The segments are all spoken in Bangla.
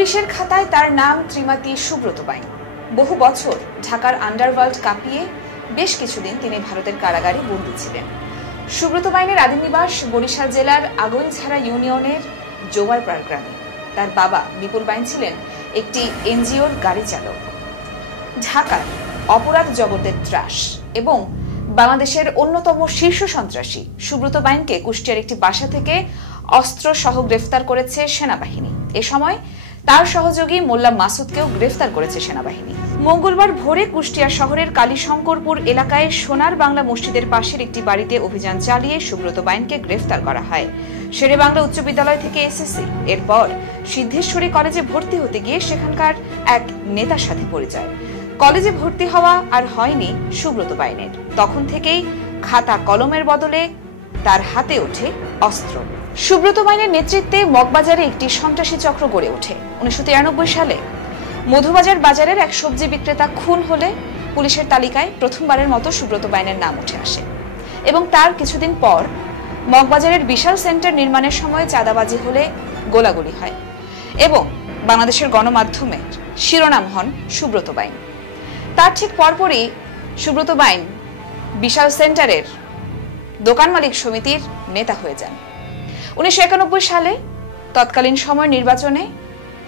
পুলিশের খাতায় তার নাম ত্রিমাতি সুব্রত বাইন। বহু বছর ঢাকার আন্ডারওয়ার্ল্ড কাঁপিয়ে বেশ কিছুদিন তিনি ভারতের কারাগারে বন্দী ছিলেন। সুব্রত বাইনের আদি নিবাস বরিশাল জেলার আগৈলঝাড়া ইউনিয়নের জোয়ারপাড় গ্রামে। তার বাবা বিপুল বাইন ছিলেন একটি এনজিওর গাড়ি চালক। ঢাকার অপরাধ জগতের ত্রাস এবং বাংলাদেশের অন্যতম শীর্ষ সন্ত্রাসী সুব্রত বাইনকে কুষ্টিয়ার একটি বাসা থেকে অস্ত্র সহ গ্রেফতার করেছে সেনাবাহিনী। এ সময় তার সহযোগী মোল্লা মাসুদকেও গ্রেফতার করেছে সেনাবাহিনী। মঙ্গলবার ভোরে কুষ্টিয়া শহরের কালীশঙ্করপুর এলাকায় সোনার বাংলা মসজিদের পাশের একটি বাড়িতে অভিযান চালিয়ে সুব্রত বাইনকে গ্রেফতার করা হয়। শেরে বাংলা উচ্চ বিদ্যালয় থেকে এসএসসি, এরপর সিদ্ধেশ্বরী কলেজে ভর্তি হতে গিয়ে সেখানকার এক নেতার সাথে পরিচয়। কলেজে ভর্তি হওয়া আর হয়নি সুব্রত বাইনের। তখন থেকেই খাতা কলমের বদলে তার হাতে ওঠে অস্ত্র। সুব্রত বাইনের নেতৃত্বে মগবাজারে একটি সন্ত্রাসী চক্র গড়ে ওঠে। 1993 সালে মধুবাজার বাজারের এক সবজি বিক্রেতা খুন হলে পুলিশের তালিকায় প্রথমবারের মতো সুব্রত বাইনের নাম উঠে আসে এবং তার কিছুদিন পর মগবাজারের বিশাল সেন্টার নির্মাণের সময় চাঁদাবাজি হলে গোলাগুলি হয় এবং বাংলাদেশের গণমাধ্যমের শিরোনাম হন সুব্রত বাইন। তার ঠিক পরপরই সুব্রত বাইন বিশাল সেন্টারের দোকান মালিক সমিতির নেতা হয়ে যান। 1991 সালে তৎকালীন সময় নির্বাচনে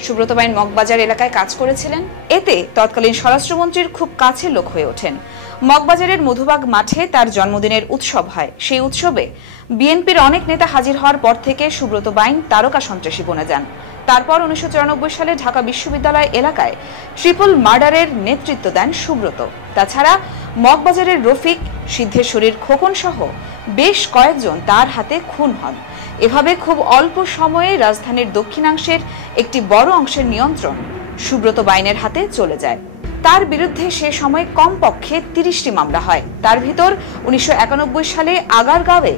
সুব্রত বাইন মগবাজার এলাকায় কাজ করেছিলেন। এতে তৎকালীন স্বরাষ্ট্রমন্ত্রীর খুব কাছের লোক হয়ে ওঠেন। মগবাজারের মধুবাগ মাঠে তার জন্মদিনের উৎসব হয়। সেই উৎসবে বিএনপির অনেক নেতা হাজির হওয়ার পর থেকে সুব্রত বাইন তারকা সন্ত্রাসী বনে যান। তারপর 1994 সালে ঢাকা বিশ্ববিদ্যালয় এলাকায় ট্রিপল মার্ডারের নেতৃত্ব দেন সুব্রত। তাছাড়া মগবাজারের রফিক, সিদ্ধেশ্বরীর খোকন সহ বেশ কয়েকজন তার হাতে খুন হন। এভাবে খুব অল্প সময়ে রাজধানীর দক্ষিণাংশের একটি বড় অংশের নিয়ন্ত্রণ সুব্রত বাইনের হাতে চলে যায়। তার বিরুদ্ধে সে সময় কমপক্ষে 30টি মামলা হয়। তার ভিতর 1991 সালে আগারগাঁওয়ে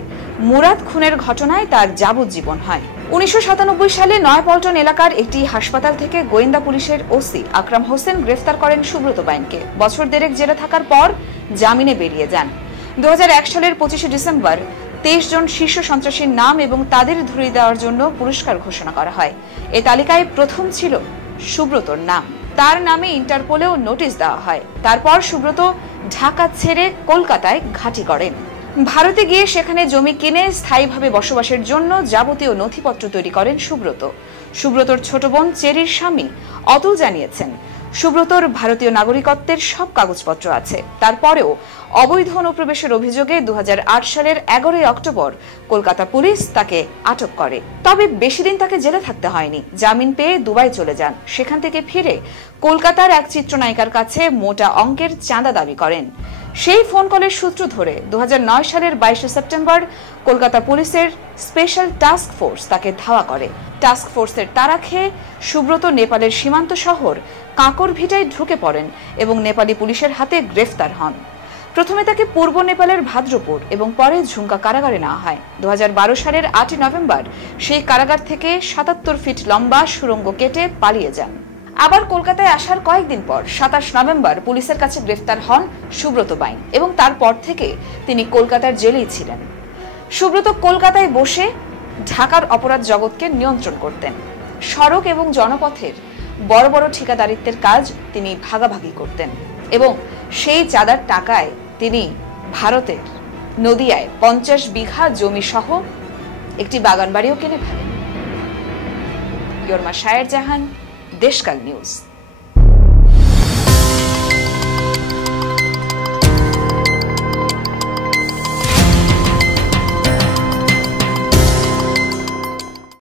মুরাদ খুনের ঘটনায় তার যাবজ্জীবন হয়। 1997 সালে নয়াপল্টন এলাকার একটি হাসপাতাল থেকে গোয়েন্দা পুলিশের ওসি আকরাম হোসেন গ্রেফতার করেন সুব্রত বাইনকে। বছর দেড়েক জেলে থাকার পর জামিনে বেরিয়ে যান। 2001 সালের 25 ডিসেম্বর 23 জন শীর্ষ সন্ত্রাসীর নাম এবং তাদের ধরিয়ে দেওয়ার জন্য পুরস্কার ঘোষণা করা হয়। এই তালিকায় প্রথম ছিল সুব্রতর নাম। তার নামে ইন্টারপোলেও নোটিশ দেওয়া হয়। তারপর সুব্রত ঢাকা ছেড়ে কলকাতায় ঘাঁটি করেন। ভারতে গিয়ে সেখানে জমি কিনে স্থায়ীভাবে বসবাসের জন্য যাবতীয় নথিপত্র তৈরি করেন সুব্রত। সুব্রতর ছোট বোন চেরির স্বামী অতুল জানিয়েছেন, সুব্রতর ভারতীয় নাগরিকত্বের সব কাগজপত্র আছে। তারপরেও অবৈধ অনুপ্রবেশের অভিযোগে 2008 সালের 11 অক্টোবর কলকাতা পুলিশ তাকে আটক করে। তবে বেশি দিন তাকে জেলে থাকতে হয়নি। জামিন পেয়ে দুবাই চলে যান। সেখান থেকে ফিরে কলকাতার এক চিত্রনায়িকার কাছে মোটা অঙ্কের চাঁদা দাবি করেন। সেই ফোন কলের সূত্র ধরে 2009 সালের 22 সেপ্টেম্বর কলকাতা পুলিশের স্পেশাল টাস্ক ফোর্স তাকে ধাওয়া করে। টাস্ক ফোর্সের তাড়া খেয়ে সুব্রত নেপালের সীমান্ত শহর কাঁকরভিটায় ঢুকে পড়েন এবং নেপালি পুলিশের হাতে গ্রেফতার হন। প্রথমে তাকে পূর্ব নেপালের ভাদ্রপুর এবং পরে ঝুমকা কারাগারে নেওয়া হয়। 2012 সালের 8 নভেম্বর সেই কারাগার থেকে 77 ফিট লম্বা সুড়ঙ্গ কেটে পালিয়ে যান। আবার কলকাতায় আসার কয়েকদিন পর 27 নভেম্বর পুলিশের কাছে গ্রেফতার হন সুব্রত বাইন এবং তারপর থেকে তিনি কলকাতার জেলেই ছিলেন। সুব্রত কলকাতায় বসে ঢাকার অপরাধ জগৎকে নিয়ন্ত্রণ করতেন। সড়ক এবং জনপথের বড় বড় ঠিকাদারিত্বের কাজ তিনি ভাগাভাগি করতেন এবং সেই চাঁদার টাকায় তিনি ভারতের নদিয়ায় 50 বিঘা জমি সহ একটি বাগান বাড়িও কিনে ফেলেন। ইয়র্মা শায়ের জাহান, দেশকাল নিউজ।